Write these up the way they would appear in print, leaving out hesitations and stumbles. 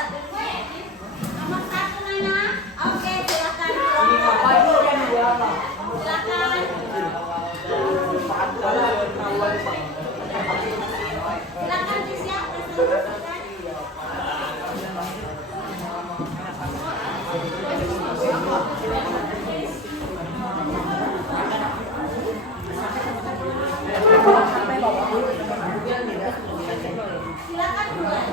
Nomor 1 Nana. Oke, silakan. Silakan disiapkan. Silakan mulai.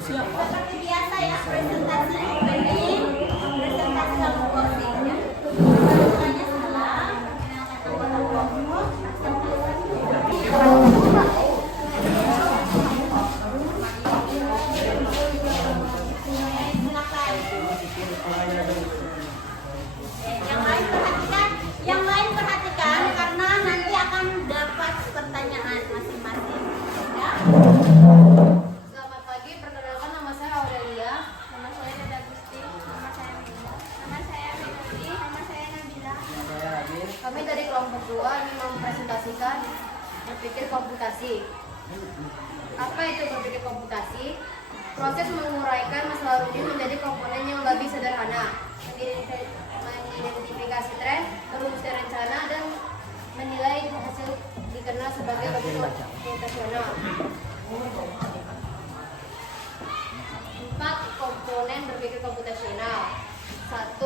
Seperti biasa ya, presentasi opening, presentasi lagu closingnya. Tanya salam, yang lain perhatikan karena nanti akan dapat pertanyaan masing-masing. Ya. Selamat pagi, perkenalkan nama saya Aurelia. Nama saya Dada Gusti. Nama saya Mila. Nama saya Melody. Nama saya Nabila. Kami dari kelompok 2 ingin mempresentasikan berpikir komputasi. Apa itu berpikir komputasi? Proses menguraikan masalah rumit menjadi komponen yang lebih sederhana, mengidentifikasi tren, merumuskan rencana, dan menilai hasil dikenal sebagai logik komputasional. 4 komponen berpikir komputasional. 1.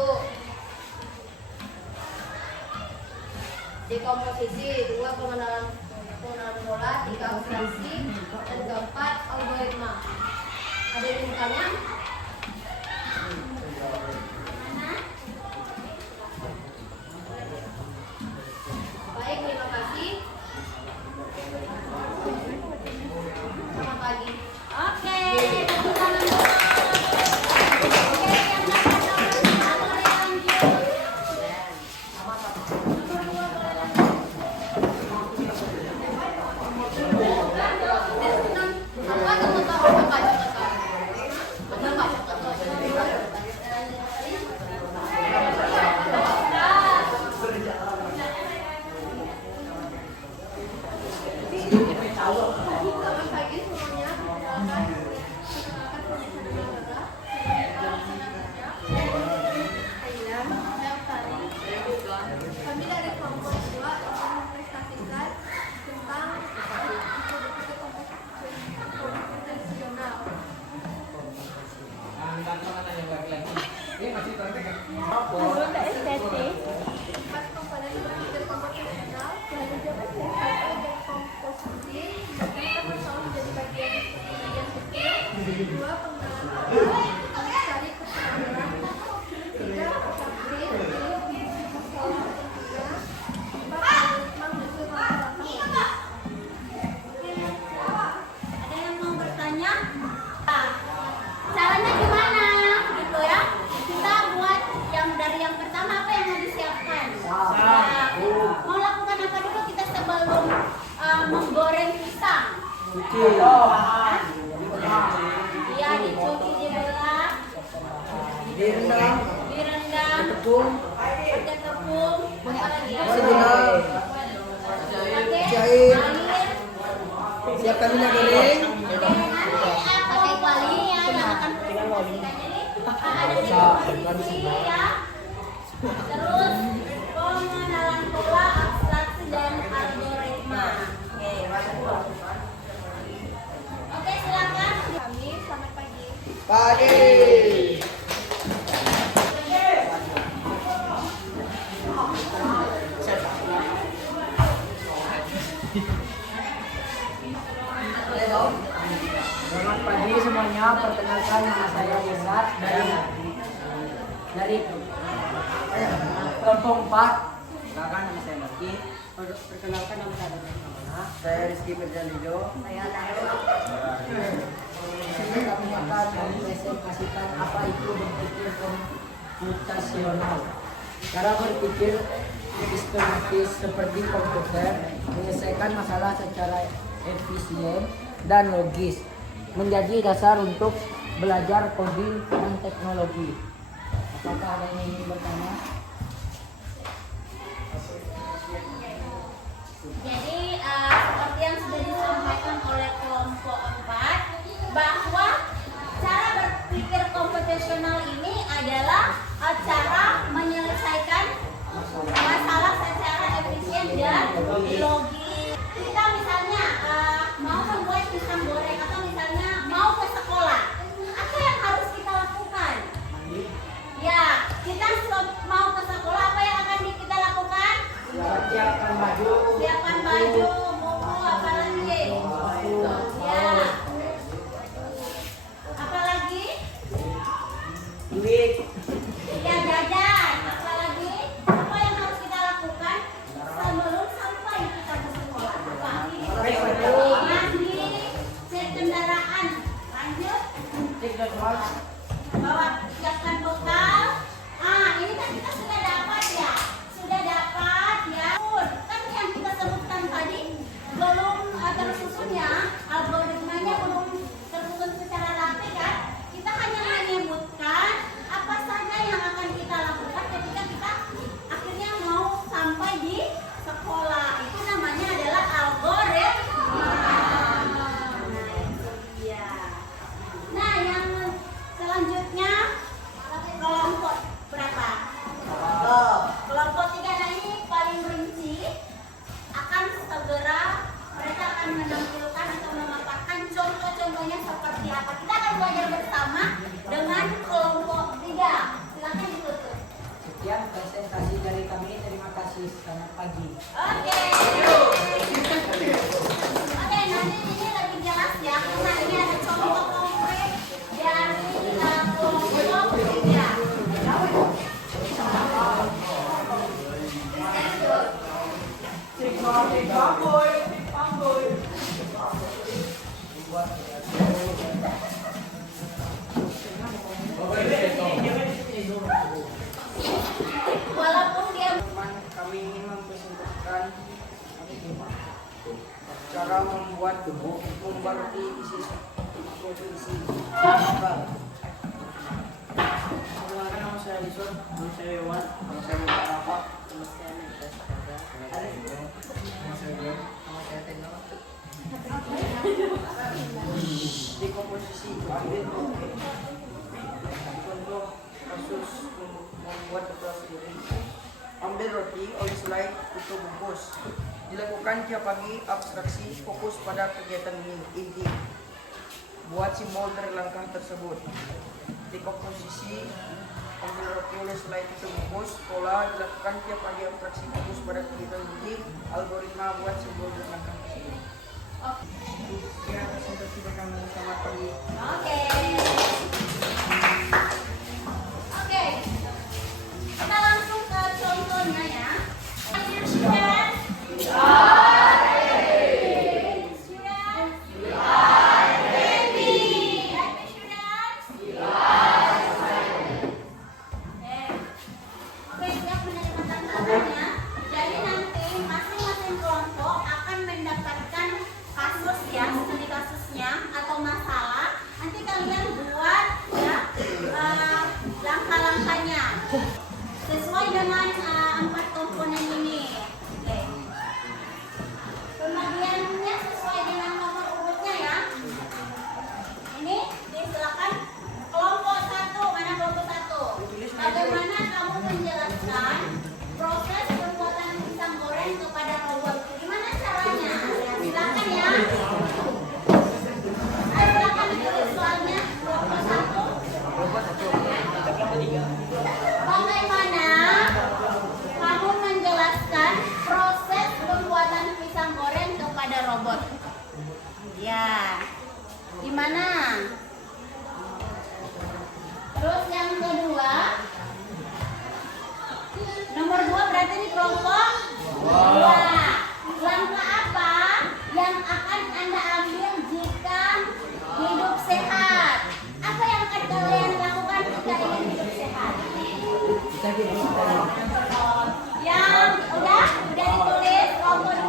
Dekomposisi. 2. Pengenalan pola. 3. Abstraksi. Dan keempat, algoritma. Ada yang bertanya? Baik, terima kasih. Selamat pagi. Oke, tepuk tangan dulu. Oke, yang mana nomor 1 boleh lanjut. Nomor 2 boleh lanjut. Apa kamu tahu apa contoh? Apa Selamat pagi semuanya. Kami dari kelompok 2 akan mempresentasikan tentang berpikir komputasional. Empat komponen berpikir komputasional yang menjelaskan dan komposisi kita bersama menjadi bagian kecil. 2. Pengenalan pola, mencari kesadaran. 3. Abstraksi, masalah pentingnya. 4. Algoritma menyusun masalah. Ada yang mau bertanya? Caranya gimana? Gitu ya. Kita buat yang dari yang pertama apa yang mau disiapkan? Nah, mau lakukan apa dulu kita sebelum menggoreng pisang? Iya, dicuci, dibelah, direndam, pakai tepung, apa lagi ya? Pakai air. Siapkan minyak goreng. Nanti pakai kuali ya, yang akan presentasikan. Jadi ada posisi ya. Terus pengenalan pola, abstraksi dan algoritma. Oke, silakan. Kami, selamat pagi. Pagi. Selamat pagi semuanya, perkenalkan nama saya Yesat dari kelompok 4. Perkenalkan nama saya Marki. Perkenalkan nama saya Damana. Saya Rizky Berjalido. Saya Tayo. Sini kami akan mempresentasikan apa itu berpikir komputasional. Cara berpikir sistematis seperti komputer menyelesaikan masalah secara efisien dan logis, menjadi dasar untuk belajar coding dan teknologi. Apakah ada yang ingin bertanya? Jadi seperti yang sudah disampaikan oleh kelompok Bawa siapkan bekal. Ini kan kita sudah dapat ya. Sudah dapat ya. Kan yang kita sebutkan tadi belum tersusun ya. Algoritmanya belum tersusun secara rapi kan. Kita hanya menyebutkan apa saja yang akan kita lakukan ketika kita akhirnya mau sampai di sekolah. Itu namanya adalah algoritma. Nah, yang selanjutnya kelompok berapa? Kelompok 3. Nah, ini paling rinci. Akan segera mereka akan menampilkan atau memaparkan contoh-contohnya seperti apa. Kita akan belajar bersama dengan kelompok 3. Silakan ditutup. Sekian presentasi dari kami. Terima kasih. Selamat pagi. Oke, nanti ini lebih jelas ya, karena ini ada contoh konkret dari kelompok 3. Walaupun dia Kami ingin mempresentasikan cara membuat membarti isi posisi. Perkenalkan, nama saya Lison, nama saya Iwan, nama saya Mubarak, nama saya Nita Sakada, nama saya Glenn, nama saya Teno. Di komposisi ambil contoh kasus membuat betul sendiri. Ambil roti, oil slide, tutup bungkus. Dilakukan tiap pagi, abstraksi fokus pada kegiatan ini. Inti buat simbol dari langkah tersebut. Di komposisi ambil roti, oil slide, tutup bungkus. Pola dilakukan tiap pagi, abstraksi fokus pada kegiatan ini. Algoritma buat simbol dari langkah tersebut. Ya, presentasi bersama. Selamat pagi. Oke. Kita langsung ke contohnya ya. Dear students, Oke, siap menerima tantangannya. Jadi nanti masing-masing kelompok akan mendapatkan kasus ya, studi kasusnya atau masalah. Nanti kalian buat ya langkah-langkahnya sesuai dengan 4 komponen ini. Oke. Pembagiannya sesuai dengan nomor urutnya ya. Ini silakan kelompok 1. Mana kelompok 1? Bagaimana kamu menjelaskan proses pembuatan pisang goreng kepada robot? Gimana caranya? Silakan ya. Silakan tulis soalnya kelompok 1. Bagaimana kamu menjelaskan proses pembuatan pisang goreng kepada robot? Ya, gimana? Terus yang kedua, nomor 2 berarti ini kelompok 2. Langkah apa yang akan Anda ambil jika hidup sehat? Apa yang akan kalian lakukan jika ingin hidup sehat? Yang udah ditulis kelompok 2.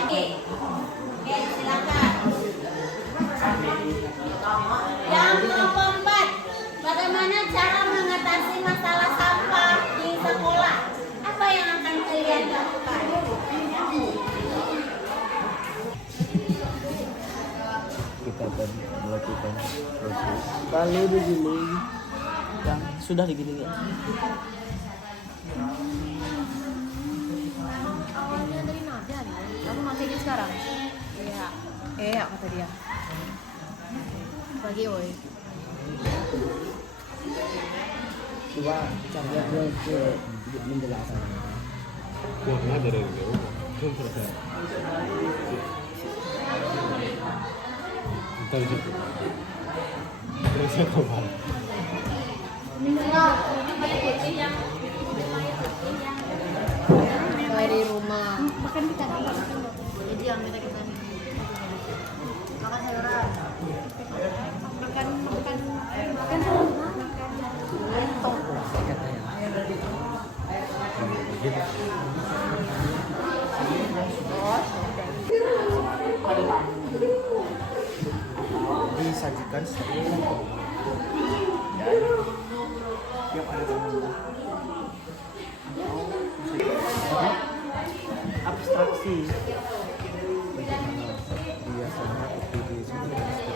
Oke, silakan. Yang kelompok 4, bagaimana cara mengatasi masalah sampah di sekolah? Apa yang akan kalian lakukan? Kita akan melakukan proses kalau digiling yang sudah digiling ya. Awalnya dari nada nih. Kamu matiin sekarang? Iya kata dia. Bagi woi. Coba cara ke menjelaskan. Kuahnya dari jauh. Entar gitu. Terus aku balik. Dari rumah. Makan kita. Jadi yang kita kan sering dan tiap ada teman abstraksi bagaimana biasanya PPD sudah seperti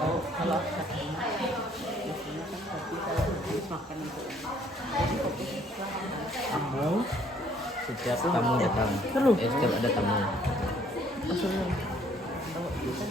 kalau abstraksi biasanya kan kopi kalau habis makan itu jadi kopi kamu setiap tamu datang setiap ada tamu maksudnya kalau kita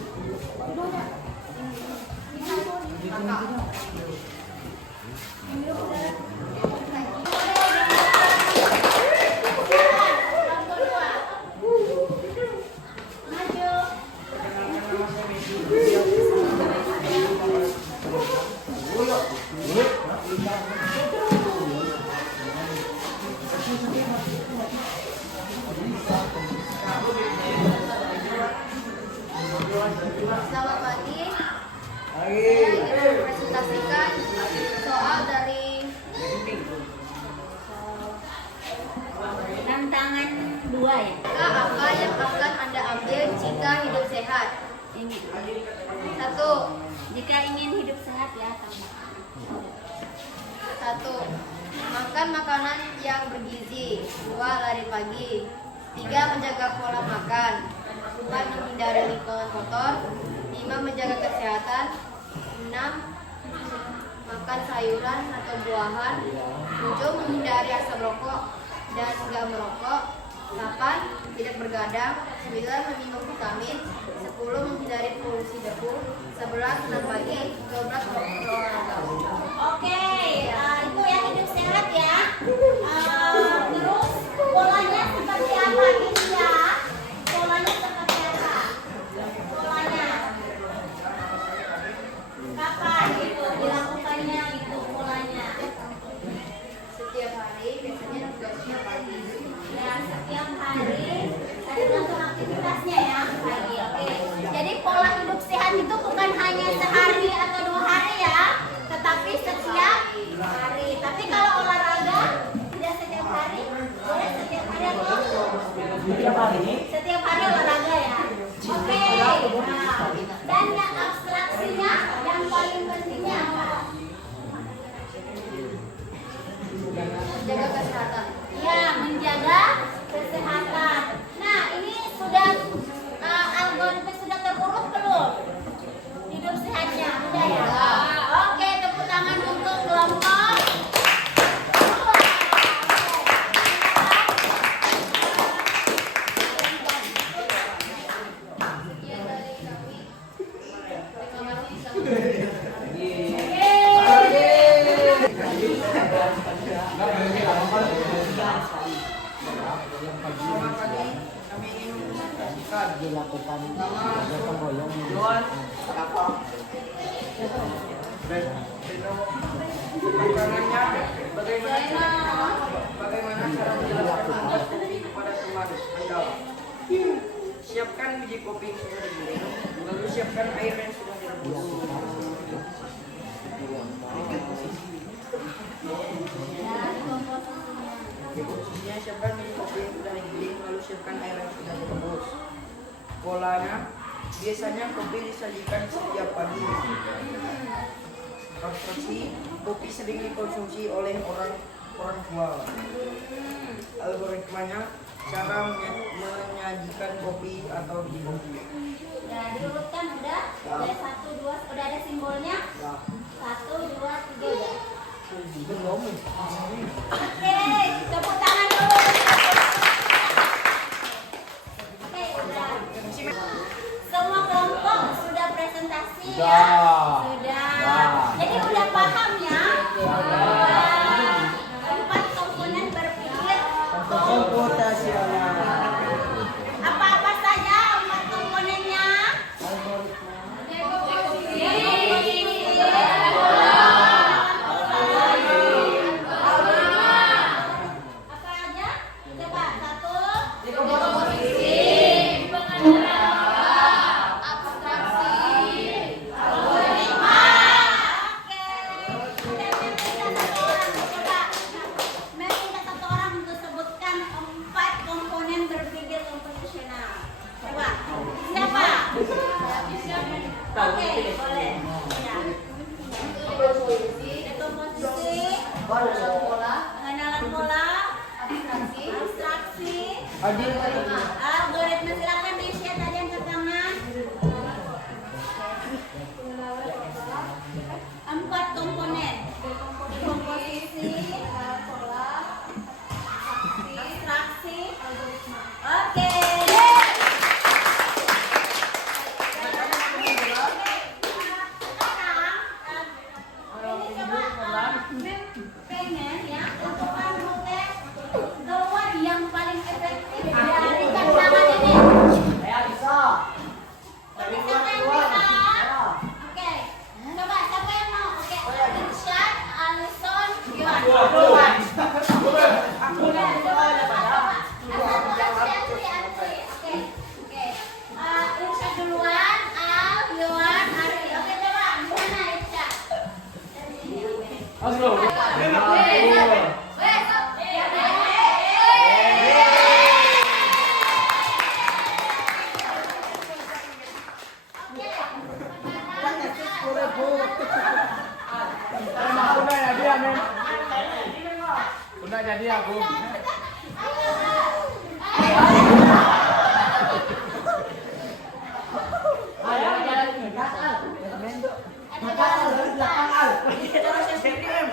Selamat pagi. Saya ingin mempresentasikan soal dari Tantangan 2 ya. apa yang akan Anda ambil jika hidup sehat. Ini. 1. Jika ingin hidup sehat ya, tambah. 1. Makan makanan yang bergizi. 2. Lari pagi. 3. Menjaga pola makan. 4. Menghindari lingkungan kotor. 5. Menjaga kesehatan. 6. Makan sayuran atau buahan. 7. Menghindari asap rokok dan enggak merokok. 8. Tidak bergadang. 9. Meminum vitamin. 10. Menghindari polusi debu. 11. Senam pagi. 12. Berolahraga. Oke, itu ya hidup sehat ya. Terus polanya seperti apa ini ya? Polanya seperti apa? Polanya kapan itu dilakukannya itu polanya? Setiap hari, biasanya juga setiap pagi. Dan setiap hari tergantung aktivitasnya ya pagi. Oke. Jadi pola hidup sehat itu bukan hanya sehari atau 2 hari ya, tetapi setiap hari. Tapi kalau olahraga tidak setiap hari, boleh setiap hari atau setiap hari olahraga ya. Oke. Nah, dan yang abstraksinya yang paling pentingnya apa? Menjaga kesehatan. Ya, menjaga kesehatan. Nah, ini sudah algoritma sudah terurut belum? Hidup sehatnya, udah ya? Oke, tepuk tangan untuk kelompok. Sekian dari kami. Terima kasih sama Selamat pagi, kami ingin mempresentasikan dilakukan nama pemboyong Johan Kakak. Makanannya bagaimana cara menjelaskan membuat kopi kepada teman Anda. Siapkan biji kopi yang sudah digiling, lalu siapkan air yang sudah direbus. Posisinya siapkan biji kopi yang sudah digiling, lalu siapkan air yang sudah direbus. Polanya, biasanya kopi disajikan setiap pagi. Abstraksi, kopi sering dikonsumsi oleh orang tua. Algoritmanya, cara menyajikan kopi atau biji kopi. Ya, diurutkan udah. Ada 1, 2, udah ada simbolnya. 1, 2, 3 ya. Oke, tepuk tangan dulu. Oke, udah. Semua kelompok sudah presentasi ya? Sudah. Jadi udah paham ya? 4 komponen berpikir Komputasional. apa-apa saja 4 komponennya? Apa aja? Coba 1. abstraksi. Algoritma silakan di-share tadi yang ke kanan. 4 komponen. Komposisi, abstraksi, oke. Ini coba pengen ya untuk kamu tes keluar yang paling efektif dari tantangan ini. Bisa kan bisa? Oke. Coba siapa yang mau? Oke. Irsyad, Alison, Yohan. Irsyad duluan, Al, Yohan, Ari. Oke, coba. Gimana Irsyad? Udah jadi aku.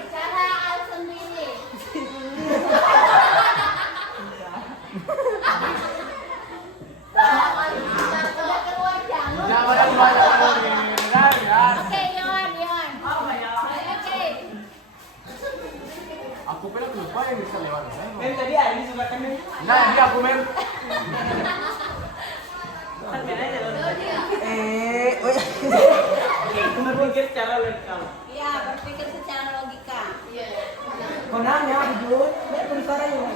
Cara Al sendiri. Udah keluar jalur. Oke, Yohan. Oke. Aku pernah lupa yang bisa lewat. Mem tadi Ari suka kan Mem? Nah, dia aku mem. Oh ya. Berpikir secara logikal. Iya, berpikir secara logika. Konanya jujur, Mem berusaha yuk.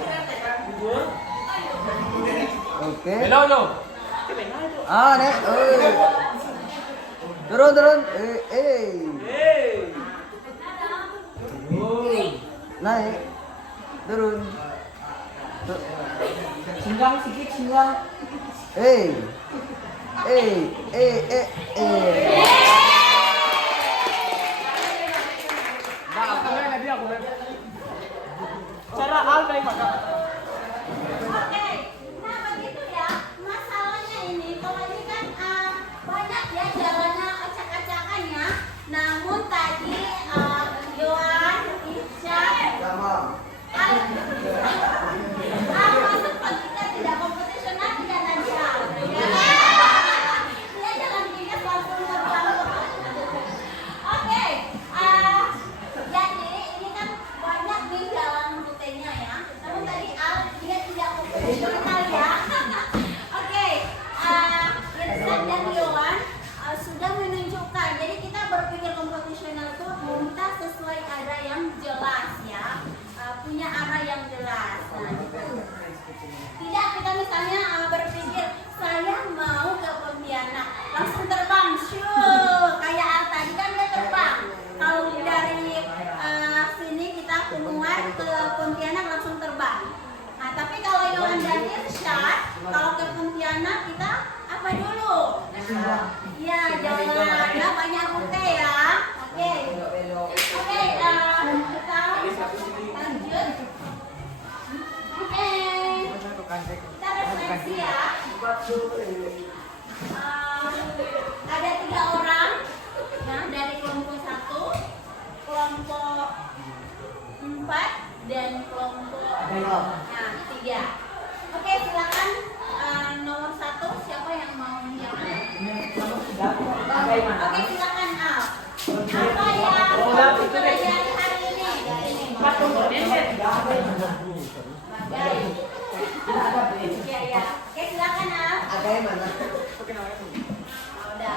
Jujur. Oke. Hello, lo. Nek. Turun. Naik. Turun. Singgang sikit singgang. Nah, aku mem tadi aku mem. Cara Al dari mana? Oke, nah begitu ya. Masalahnya ini, kalau ini kan banyak ya jalannya acak-acakannya. Namun tadi Yohan, Irsyad, masuk logika tidak kompetisional tidak najal. Dia jalan pindah langsung terbang. Oke, jadi ini kan banyak nih jalan rutenya ya. Namun tadi Al dia tidak kompetisional ya. Oke, Irsyad dan Yohan sudah menunjukkan. Jadi kita berpikir kompetisional itu kita sesuai arah yang jelas ya. Punya arah yang jelas. Nah, gitu. Tidak kita misalnya berpikir saya mau ke Pontianak langsung terbang, kayak Al tadi kan dia terbang. Kalau dari sini kita keluar ke Pontianak langsung terbang. Nah, tapi kalau Yohan dan Irsyad kalau ke Pontianak kita apa dulu? Ya jalan ya banyak rute ya. Oke, kita lanjut. Oke, kita refleksi ya. Ada 3 orang ya, dari kelompok 1, kelompok 4 dan kelompok 3. Oke, silakan nomor 1 siapa yang mau menjawab? Oke, silakan Al. Apa yang dipelajari hari ini? Ya. Oke, silakan Al.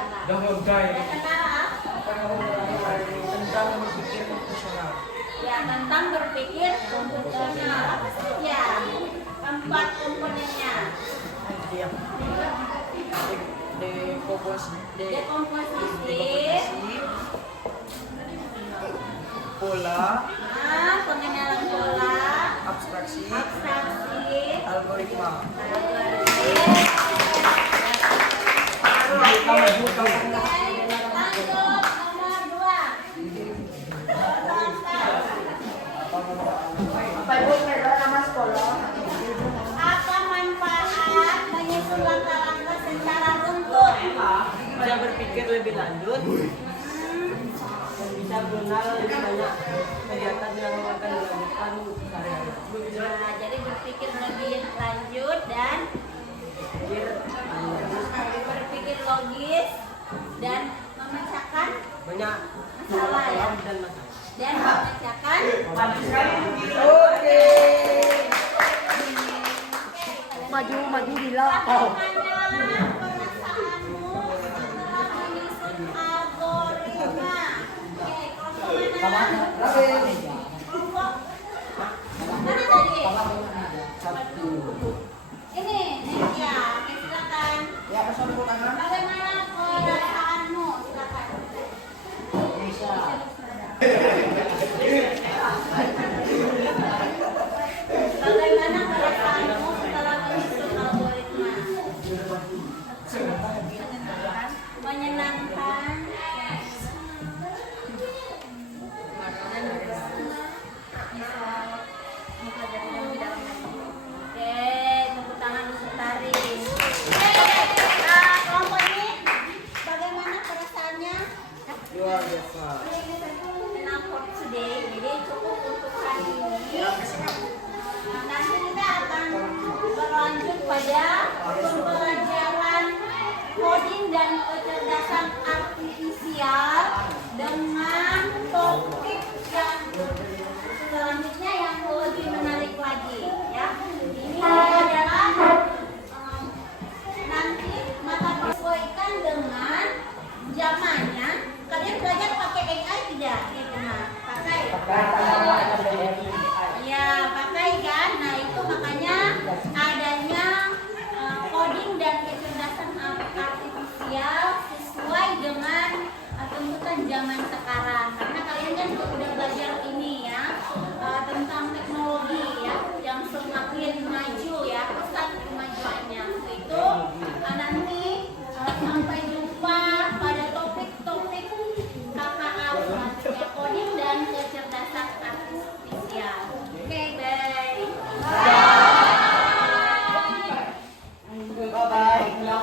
Udah kenal Al? Tentang berpikir profesional. Ya, tentang berpikir komputasional. Apa saja 4 komponennya? Dekomposisi, pola, pengenalan pola, abstraksi, algoritma. Lanjut nomor 2. Apa manfaat berpikir lebih lanjut, bisa mengenal lebih banyak kegiatan yang akan dilakukan sehari-hari. Nah, jadi berpikir lebih lanjut dan berpikir logis dan memecahkan Banyak masalah ya, dan masalah. dan memecahkan. Oke. Maju gila. Bagaimana perasaanmu setelah menyusun algoritma? Oke, kelompok mana? Kelompok mana tadi? Ini, ya. Oke, silakan. Ya, bersama tangan. Bagaimana perasaanmu? Silakan. Bagaimana perasaanmu setelah menyusun algoritma? Menyenangkan. Oke, tepuk tangan untuk Tari. Kelompok ini bagaimana perasaannya? Luar biasa. Enough for today. Jadi cukup untuk hari ini. Nanti kita akan berlanjut pada pembelajaran coding dan kecerdasan artifisial dengan topik yang selanjutnya yang lebih menarik lagi, ya. Ini adalah nanti mata disesuaikan dengan zamannya. Kalian belajar pakai AI tidak? Nah, pakai. Ya, pakai kan? Nah, itu makanya adanya coding dan kecerdasan artifisial sesuai dengan tuntutan zaman sekarang.